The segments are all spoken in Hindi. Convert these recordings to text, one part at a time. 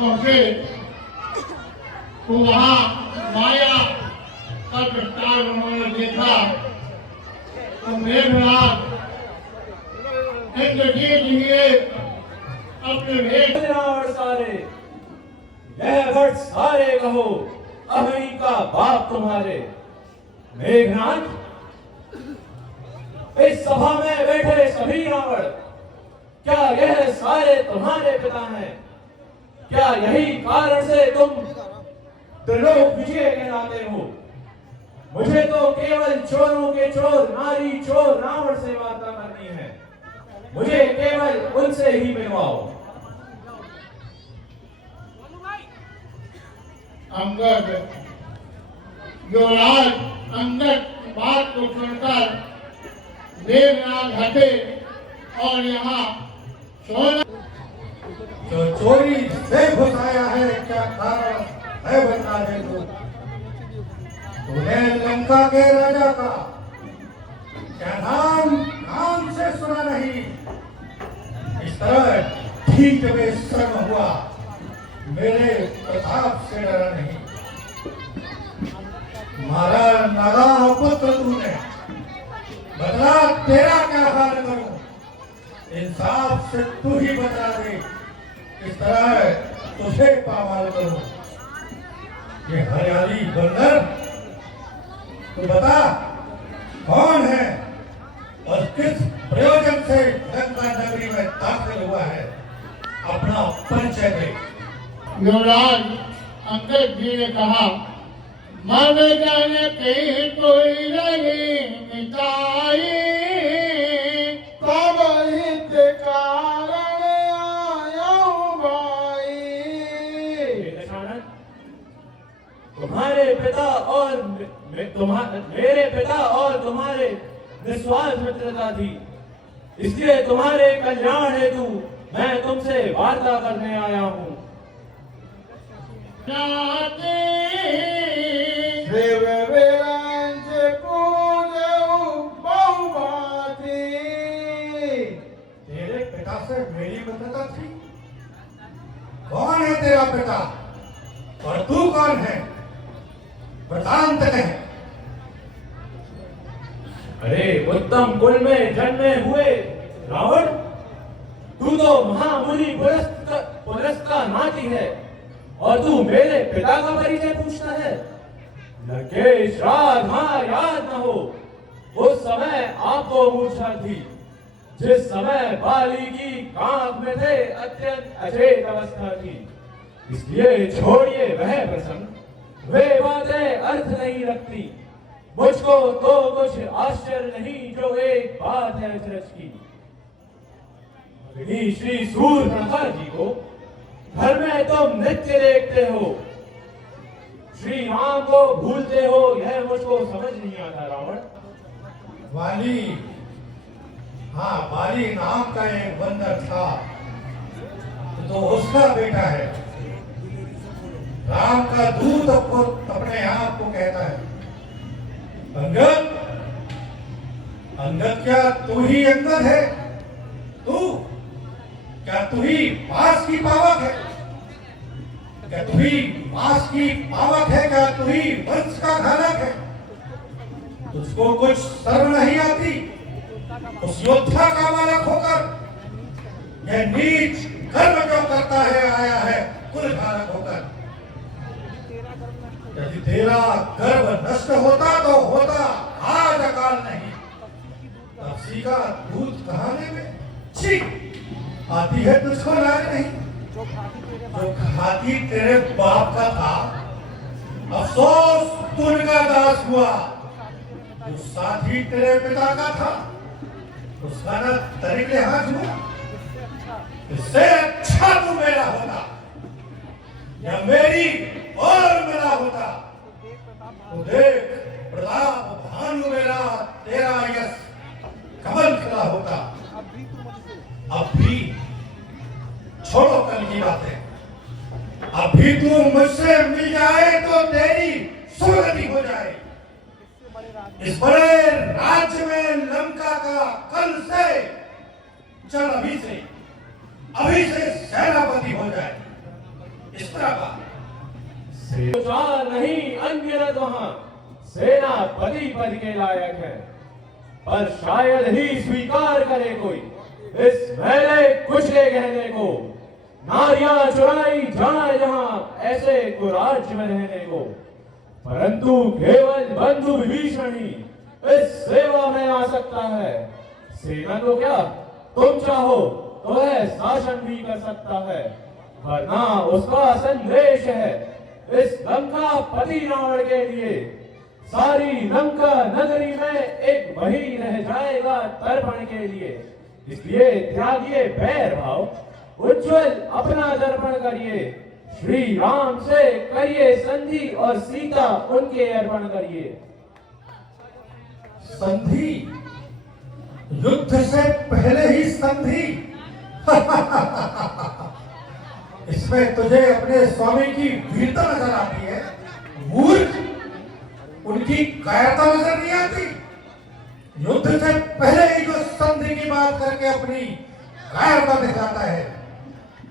पहुंचे तो वहां माया का विस्तार उन्होंने देखा तो मेघनाथ इंद्रजीत लिए अपने भेष और सारे यह भट सारे कहो अभि का बाप तुम्हारे। मेघनाथ, इस सभा में बैठे सभी रावण, क्या यह सारे तुम्हारे पिता हैं? क्या यही कारण से तुम त्रिलोक विजय कहलाते हो? मुझे तो केवल चोरों के चोर नारी चोर रावण से वार्ता करनी है। मुझे केवल उनसे ही मिलवाओ। अंगद, युवराज अंगद बात को सुनकर मेघनाथ हटे और यहाँ सोना जो चोरी से घुसाया है क्या कारण है बता दे तू। तुम्हें लंका के राजा का क्या नाम से सुना नहीं? इस तरह ठीक में शर्म हुआ, मेरे प्रताप से डरा नहीं। मारा नागा पुत्र तूने, बदला तेरा क्या हाल करूं? इंसाफ से तू ही बता दे, इस तरह तुझे पामाल करूं। ये हरियाली बंदर, तू बता कौन है और किस प्रयोजन से लंका नगरी में दाखिल हुआ है? अपना परिचय दे। युवराज अंगद जी ने कहा, मन जाने कहीं कोई नहीं मिटाई, तब हित कारण आया भाई। तुम्हारे पिता और मेरे पिता और तुम्हारे निस्वार्थ मित्रता थी, इसलिए तुम्हारे कल्याण हेतु मैं तुमसे वार्ता करने आया हूँ। तेरे पिता से मेरी मित्रता थी? कौन है तेरा पिता और तू कौन है? वृतांत कह। अरे उत्तम कुल में जन्मे हुए रावण, तू तो महामुनि पुलस्त का नाती है और तू मेरे पिता का परिचय पूछता है? लंकेश राज हाँ याद न हो, उस समय आपको मूर्छा थी, जिस समय बाली की कांख में थे अत्यंत अचेत अवस्था थी। इसलिए छोड़िए वह प्रसंग, वे बातें अर्थ नहीं रखती। मुझको तो कुछ आश्चर्य नहीं जो एक बात है अचरज की। श्री सूर्यप्रभा जी को घर में तुम नित्य देखते हो, श्री राम को भूलते हो, यह मुझको समझ नहीं आता रावण। वाली, हाँ वाली नाम का एक बंदर था, तो उसका बेटा है। राम का दूत अपने आप को कहता है। अंगद, अंगद क्या तू ही अंगद है? तू क्या तू ही पास की पावक है? क्या तू ही पास की पावक है? क्या तू ही वंश का घातक है? तुझको कुछ शर्म नहीं आती? उस योद्धा का बालक होकर यह नीच कर्म जो करता है आया है कुल घातक होकर। यदि तेरा गर्भ नष्ट होता तो होता आज अकाल नहीं, तब सीखा दूध कहाने में छी आती है तुझको लाज नहीं। जो खाती तेरे बाप का था, अफसोस तू उनका दास हुआ। जो साथी तेरे पिता का था, उसका ना तरीक लिहाज हुआ। इससे अच्छा तू मेरा होता या मेरी और मेरा होता। तो देख प्रताप भानु मेरा तेरा यश कमल खिला होता। अब भी छोड़ो कल की बातें, अभी तू मुझसे मिल जाए तो तेरी सुगति हो जाए। इस बड़े राज्य में लंका का कल से चल अभी से सेनापति हो जाए। इस तरह का चार नहीं अनगिनत वहां सेनापति पद के लायक है, पर शायद ही स्वीकार करे कोई इस मैले कुचले कहने को। नारियां चुराई जाए जहां ऐसे कुराज में रहने को, परंतु केवल बंधु विभीषण ही इस सेवा में आ सकता है। सेना तो क्या तुम चाहो तो वह शासन भी कर सकता है, वरना उसका संदेश है इस लंका पति रावण के लिए। सारी लंका नगरी में एक वही रह जाएगा तर्पण के लिए। इसलिए त्यागिए बैर भाव, उज्जवल अपना दर्पण करिए। श्री राम से करिए संधि और सीता उनके अर्पण करिए। संधि? युद्ध से पहले ही संधि? इसमें तुझे अपने स्वामी की वीरता नजर आती है मूर्ख, उनकी कायरता नजर नहीं आती। युद्ध से पहले ही जो संधि की बात करके अपनी कायरता दिखाता है।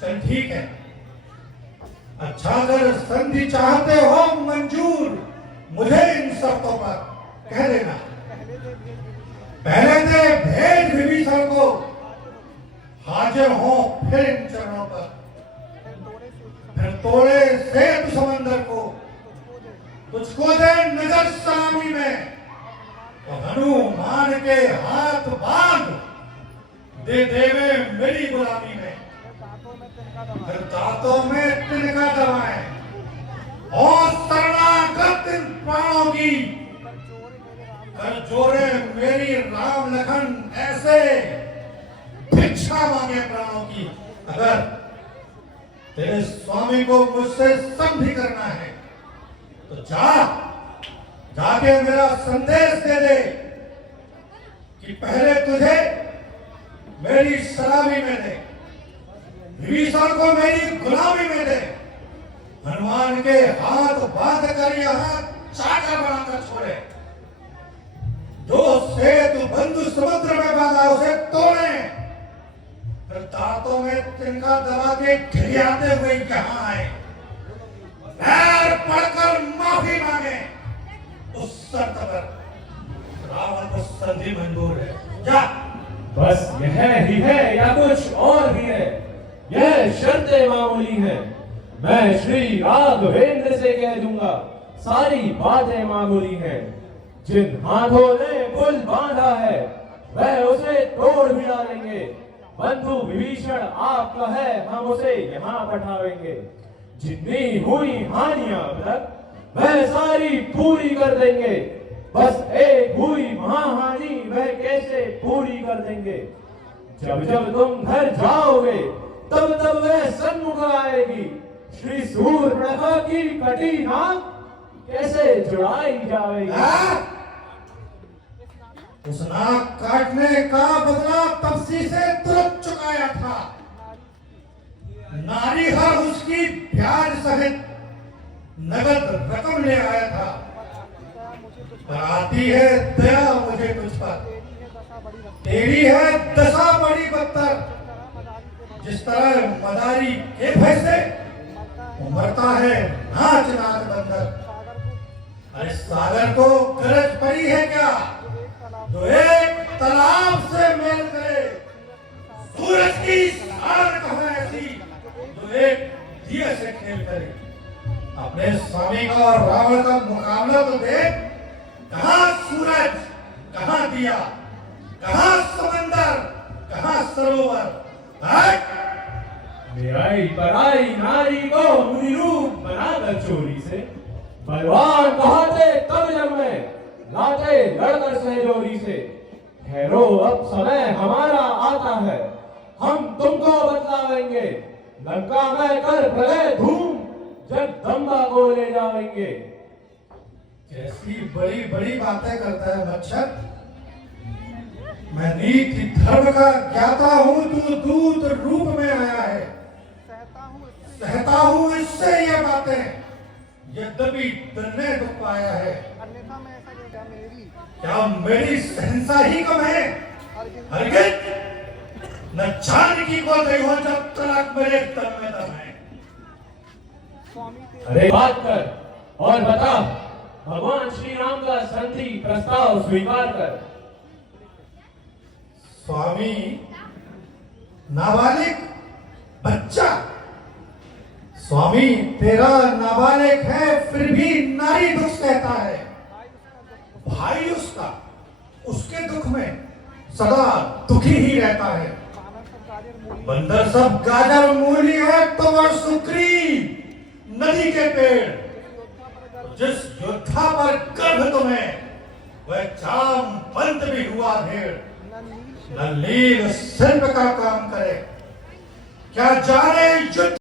चल ठीक है, अच्छा अगर संधि चाहते हो मंजूर, मुझे इन शर्तों पर कह देना। पहले दे भेज विभीषण को, हाजिर हो फिर इन चरणों पर। फिर तोड़े सेतु समंदर को, तुझको दे नजर सलामी में, और हनुमान के हाथ बांध दे देवे मेरी गुलामी में। फिर दांतों में तिनका दबाए और शरणागत इन प्राणों की कर जोड़े मेरी राम लखन ऐसे भिक्षा मांगे प्राणों की। अगर तेरे स्वामी को मुझसे संधि करना है तो जाके मेरा संदेश दे दे कि पहले तुझे मेरी सलामी में दे, विभीषण को मेरी गुलामी में दे, हनुमान के हाथ बांध कर यहाँ चाकर बनाकर छोड़े, जो सेतु बंधु समुद्र में बांधा उसे तोड़े, फिर दांतों में तिनका दबा के घिरियाते हुए यहाँ आए, पैर पड़कर माफी मांगे। उस शर्त पर रावण को संधि मंजूर है। जा। बस यह ही है या कुछ और भी है? यह शर्तें मामूली हैं, मैं श्री राघवेंद्र से कह दूंगा सारी बातें मामूली हैं। जिन हाथों ने पुल बांधा है वह उसे तोड़ भी डालेंगे। बंधु विभीषण आपका है, हम उसे यहाँ पठावेंगे। जितनी हुई हानियां अब तक वह सारी पूरी कर देंगे। बस एक हुई महाहानि वह कैसे पूरी कर देंगे। जब जब तुम घर जाओगे तब तब वह सन्मुख आएगी। श्री सूर्पणखा की कटी नाक कैसे जुड़ाई जाएगी। उस नाक काटने का बदला तपसी से तुरंत चुकाया था। नारी हर उसकी ब्याज सहित नगद रकम ले आया था। पर आती है दया मुझे तुझ पर, तेरी है दशा बड़ी बदतर। जिस तरह मदारी के भय से मरता है नाच नाच बंदर। अरे सागर को गरज पड़ी है क्या जो एक तालाब से मेल करे। सूरज की सार कहाँ ऐसी जो एक दिए से खेल करे। अपने स्वामी का और रावण का मुकाबला तो देख, कहाँ सूरज, कहाँ दिया, कहाँ समंदर, कहाँ सरोवर। मेराई पराई नारी को मुनि रूप बनाकर चोरी से बलवान कहाते तब जब मैं लाते लड़कर सहजोरी से। ठहरो अब समय हमारा आता है, हम तुमको बतलावेंगे। लंका में कर प्रलय धूम जगदम्बा को ले जाएंगे। कैसी बड़ी बड़ी बातें करता है मच्छर। मैं नीति धर्म का ज्ञाता हूँ, तू दूत रूप में आया है। सहता हूँ इससे ये बातें, यद्यपि तुमने दुख पाया है। क्या मेरी सहनसा ही कम है? हरगिज न जानकी को गई हो जब तक मेरे तन में दम है। अरे बात कर और बता, भगवान श्री राम का संधि प्रस्ताव स्वीकार कर। स्वामी, नाबालिग बच्चा। स्वामी, तेरा नाबालिग है फिर भी नारी दुख कहता है। भाई उसका उसके दुख में सदा दुखी ही रहता है। बंदर सब गाजर मूली है तो वह सुक्री नदी के पेड़। जिस योद्धा पर गर्भ तुम्हें वह चाम पंत भी हुआ ढेर। नलीन शिल्प का काम करे, क्या जाने युद्ध